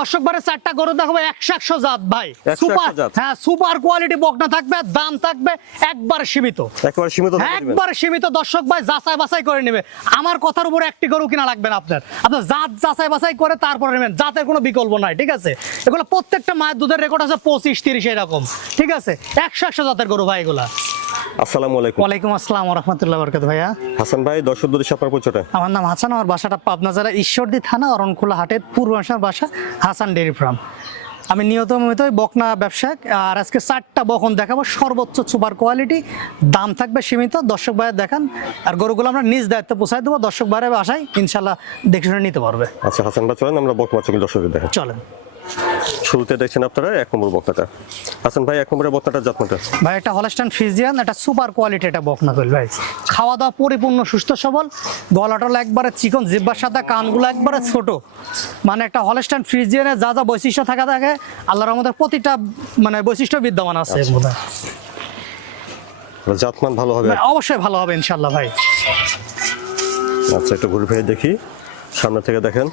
দর্শক বারে চারটা গরু দেখাবো একশো একশো জাত ভাই। সুপার হ্যাঁ সুপার কোয়ালিটি বকনা থাকবে দাম থাকবে একবার সীমিত। একেবারে সীমিত একবার সীমিত দর্শক ভাই যাচাই বাছাই করে নেবে। আমার কথার উপরে একটি গরু কিনা লাগবে না আপনার। আপনার জাত যাচাই বাছাই করে তারপরে নেবেন। জাতের কোনো বিকল্প নাই ঠিক আছে? এগুলো প্রত্যেকটা মায়ের দুধের রেকর্ড আছে পঁচিশ তিরিশ এরকম ঠিক আছে? একশো একশো জাতের গরু ভাই এগুলা। আসসালামু আলাইকুম। ওয়ালাইকুম আসসালাম রহমতুল্লাহ বরকত ভাইয়া। হাসান ভাই দর্শক দর্শক আপনার পরিচয়টা? আমার নাম হাসান আমার বাসাটা পাবনা জেলা ঈশ্বরদী থানা অরণখোলা হাটের পূর্বাংশের বাসা হাসান ফার্ম। আমি নিয়মিত বকনা ব্যবসায়িক আর আজকে চারটা বকন দেখাবো। সর্বোচ্চ সুপার কোয়ালিটি দাম থাকবে সীমিত। দর্শক ভাইয়ের দেখান আর গরুগুলো আমরা নিজ দায়িত্বে পোষাই দেবো। দর্শক ভাইয়ের বাসায় ইনশাল্লাহ দেখে শুনে নিতে পারবে। আচ্ছা হাসান ভাই চলেন আমরা বকমা চোখে দর্শকের দেখেন চলেন। শুরুতে দেখছেন আপনারা এক নম্বর বক্তাটা। হাসান ভাই এক নম্বরের বক্তাটার যত্নটা ভাই একটা হলস্টান ফিজিয়ান এটা সুপার কোয়ালিটি এটা বকনা কইল ভাই। খাওয়া দাওয়া পরিপূর্ণ সুস্থ সবল। গলাটলা একবারে চিকন জিব্বার সাথে কানগুলো একবারে ছোট। মানে একটা হলস্টান ফ্রিজিয়ানের যা যা বৈশিষ্ট্য থাকা থাকে আল্লাহর মধ্যে প্রতিটা মানে বৈশিষ্ট্য বিদ্যমান আছে এর মধ্যে। জাতমান ভালো হবে? অবশ্যই ভালো হবে ইনশাল্লাহ ভাই। আচ্ছা একটু ঘুরে ফিরে দেখি। সামনে থেকে দেখেন।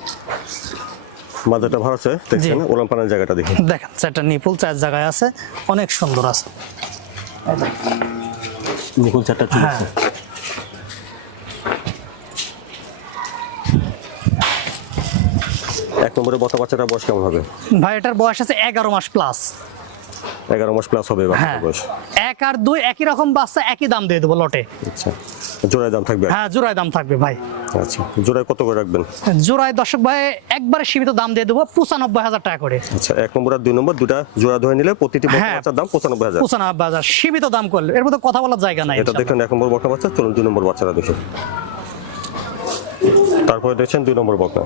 মাজাটা আছে পানের জায়গাটা দেখি। দেখেন চারটা নিপুল চার জায়গায় আছে অনেক সুন্দর আছে। নিকুল চারটা চুল হ্যাঁ। আছে। এক নম্বরে বতা বাচ্চাটা বয়স কেমন হবে? ভাই এটার বয়স আছে এগারো মাস প্লাস এগারো মাস প্লাস হবে হ্যাঁ। বয়স। এক আর দুই একই রকম বাচ্চা একই দাম দিয়ে দেবো লটে। আচ্ছা। জোড়ায় দাম থাকবে? হ্যাঁ জোড়ায় দাম থাকবে ভাই। আচ্ছা জোড়ায় কত করে রাখবেন? জোড়ায় দর্শক ভাই একবারে সীমিত দাম দিয়ে দেবো পঁচানব্বই হাজার টাকা করে। আচ্ছা এক নম্বর আর দুই নম্বর দুটা জোড়া ধরে নিলে প্রতিটি হ্যাঁ। বাচ্চার দাম পঁচানব্বই হাজার। পঁচানব্বই হাজার সীমিত দাম করলে। এর মধ্যে কথা বলার জায়গা নাই এটা। দেখলেন এক নম্বর বকনা বাচ্চা চলুন দুই নম্বর বাচ্চারা দেখুন তারপরে দেখছেন দুই নম্বর বকনা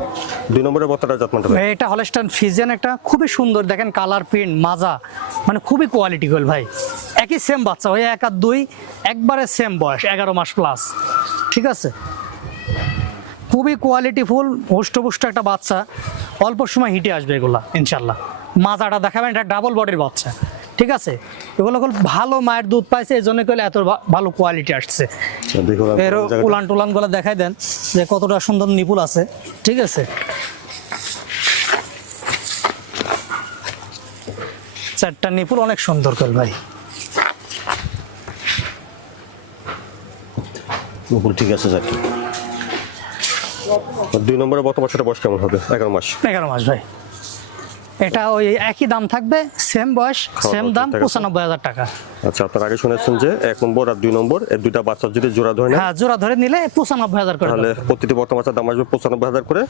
দুই নম্বরের বকনাটা ভাই, এটা হলস্টান ফিজিয়ান একটা খুবই সুন্দর দেখেন কালার প্রিন্ট মাজা মানে খুবই কোয়ালিটি গোল ভাই। একই সেম বাচ্চা ওই এক আর দুই একবারে সেম বয়স এগারো মাস প্লাস ঠিক আছে? খুবই কোয়ালিটি ফুল হুষ্টপুষ্ট একটা বাচ্চা। অল্প সময় হিটে আসবে এগুলা ইনশাল্লাহ। মাজাটা দেখাবেন এটা ডাবল বডির বাচ্চা। ঠিক আছে? এগুলো ভালো মায়ের দুধ পাইছে এই জন্য এত ভালো কোয়ালিটি আসছে। এর উলান টুলানগুলো দেখাই দেন যে কতটা সুন্দর নিপুল আছে। ঠিক আছে? চারটা নিপুল অনেক সুন্দর কল ভাই। ঠিক আছে স্যার। দুই নম্বরে বত বাচ্চাটা বয়স কেমন হবে? এগারো মাস। এগারো মাস ভাই। এটা ওই একই দাম থাকবে সেম বয়স সেম দাম পঁচানব্বই হাজার টাকা। আচ্ছা আপনার আগে শুনেছেন যে এক নম্বর আর দুই নম্বর এর দুইটা বাচ্চা যদি জোড়া ধরে হ্যাঁ জোড়া ধরে নিলে পঁচানব্বই হাজার করে তাহলে। প্রতিটি বর্তমান বাচ্চার দাম আসবে পঁচানব্বই হাজার করে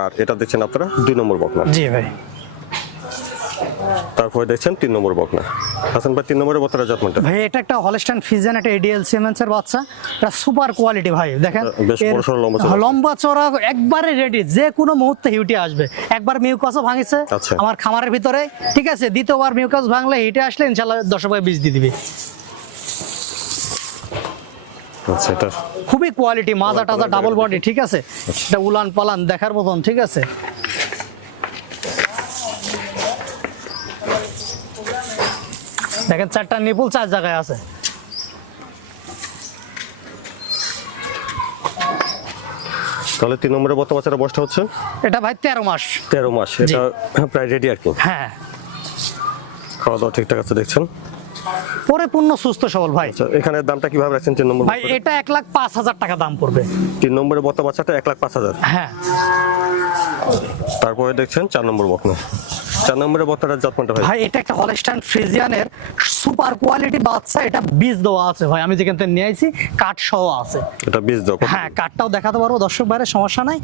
আর এটা দেখছেন আপনারা দুই নম্বর বকনা জি ভাই। তারপরে দেখছেন তিন নম্বর বকনা। হাসান ভাই তিন নম্বরের বকনাটা যত্নটা ভাই এটা একটা হলস্টাইন ফিজিয়ান একটা এডিএল সিমেন্স এর বাচ্চা। এটা সুপার কোয়ালিটি ভাই দেখেন। বেশ এর- বড়সড় লম্বা চওড়া। লম্বা চড়া একবারে রেডি যে কোনো মুহূর্তে হিউটে আসবে। একবার মিউকাসও ভাঙিছে আচ্ছা। আমার খামারের ভিতরে। ঠিক আছে দ্বিতীয়বার মিউকাস ভাঙলে হিটে আসলে ইনশাল্লাহ দশ ভাই বীজ দিয়ে দিবে। আচ্ছা এটা খুবই কোয়ালিটি মাজা টাজা ডাবল বডি ঠিক আছে? এটা উলান পালান দেখার মতন ঠিক আছে? দেখেন চারটা নিপুল চার জায়গায় আছে। তাহলে তিন নম্বরের বর্তমান বাচ্চাটা বয়সটা হচ্ছে? এটা ভাই তেরো মাস। তেরো মাস এটা প্রায় রেডি আর কি। হ্যাঁ। খাওয়া দাওয়া ঠিকঠাক আছে দেখছেন? পরিপূর্ণ সুস্থ সবল ভাই। আচ্ছা এখানে দামটা কীভাবে রাখছেন তিন নম্বর ভাই এটা এক লাখ পাঁচ হাজার টাকা দাম পড়বে। তিন নম্বরের বর্তমান বাচ্চাটা এক লাখ পাঁচ হাজার। হ্যাঁ। তারপরে দেখছেন চার নম্বর বকনা চার নম্বরের বকনাটার যত্নটা ভাই। ভাই এটা একটা হলস্টাইন ফ্রিজিয়ানের সুপার কোয়ালিটি বাচ্চা এটা বীজ দেওয়া আছে ভাই। আমি যেখান থেকে নিয়ে আইছি কাঠ সহ আছে। এটা বীজ দাও হ্যাঁ কাঠটাও দেখাতে পারব দর্শক বাইরে সমস্যা নাই।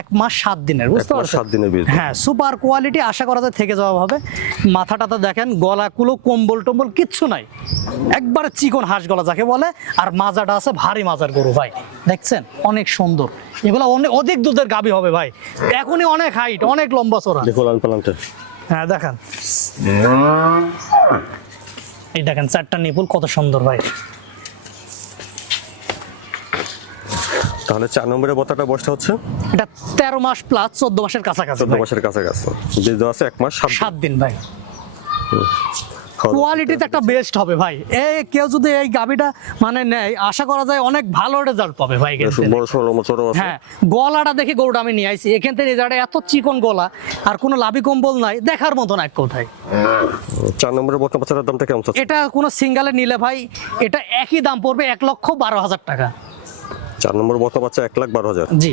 এক মাস সাত দিনের বুঝতে পারছেন? সাত দিনের বীজ। হ্যাঁ সুপার কোয়ালিটি আশা করা যায় থেকে যাওয়া হবে। মাথাটাতে দেখেন গলা কুলো কম্বল টম্বল কিচ্ছু নাই। একবারে চিকন হাঁস গলা যাকে বলে আর মাজাটা আছে ভারী মাজার গরু ভাই। দেখছেন? অনেক সুন্দর। এগুলো অনেক অধিক দুধের গাবি হবে ভাই। এখনই অনেক হাইট অনেক লম্বা চড়া দেখো লাল পালানটা। হ্যাঁ দেখেন। এই দেখেন চারটা নিপুল কত সুন্দর ভাই। তাহলে চার নম্বরের বতাটা বয়সটা হচ্ছে? এটা তেরো মাস প্লাস চোদ্দ মাসের কাছাকাছি চোদ্দ। মাসের কাছাকাছি। বীজ আছে এক মাস সাত দিন। ভাই। কোয়ালিটিতে একটা বেস্ট হবে ভাই। এই কেউ যদি এই গাবিটা মানে নেয় আশা করা যায় অনেক ভালো রেজাল্ট পাবে ভাই হ্যাঁ গলাটা দেখে গরুটা আমি নিয়ে আইছি এখান থেকে রেজাল্টে এত চিকন গলা আর কোনো লাভি কম্বল নাই দেখার মতন এক কোথায়। চার নম্বরের বর্তমান বাচ্চাটার দামটা কেমন এটা কোনো সিঙ্গালে নিলে ভাই এটা একই দাম পড়বে এক লক্ষ বারো হাজার টাকা। চার নম্বর বর্তমান বাচ্চা এক লাখ বারো হাজার। জি।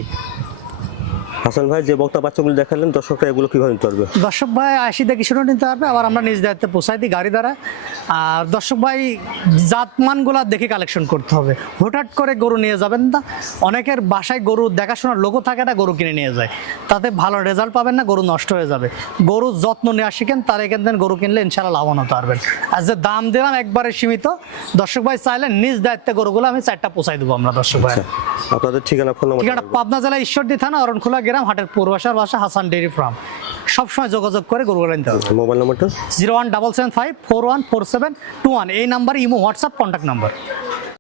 হাসান ভাই যে বক্তা বাচ্চাগুলো দেখালেন দর্শকরা এগুলো কীভাবে নিতে পারবে? দর্শক ভাই আশি দেখে শুনে নিতে পারবে। আবার আমরা নিজ দায়িত্বে পোষাই দিই গাড়ি দ্বারা। আর দর্শক ভাই জাতমানগুলা দেখে কালেকশন করতে হবে। হুটহাট করে গরু নিয়ে যাবেন না। অনেকের বাসায় গরু দেখাশোনার লোকও থাকে না গরু কিনে নিয়ে যায়। তাতে ভালো রেজাল্ট পাবেন না গরু নষ্ট হয়ে যাবে। গরুর যত্ন নেওয়া শিখেন তার এখান থেকে গরু কিনলে ইনশাল্লাহ লাভবান হতে পারবেন। আর যে দাম দিলাম একবারে সীমিত দর্শক ভাই চাইলে নিজ দায়িত্বে গরুগুলো আমি চারটা পোষাই দেবো আমরা দর্শক ভাই। আপনাদের ঠিকানা ফোন ঠিকানা পাবনা জেলা ঈশ্বরদী থানা অরণখোলা গ্রাম হাটের পূর্বাসার বাসা হাসান ডেয়ারি ফার্ম। সবসময় যোগাযোগ করে গরুগুলো নিতে হবে। মোবাইল নাম্বারটা? Zero one double seven five four one four seven two one. এই number imo WhatsApp contact number.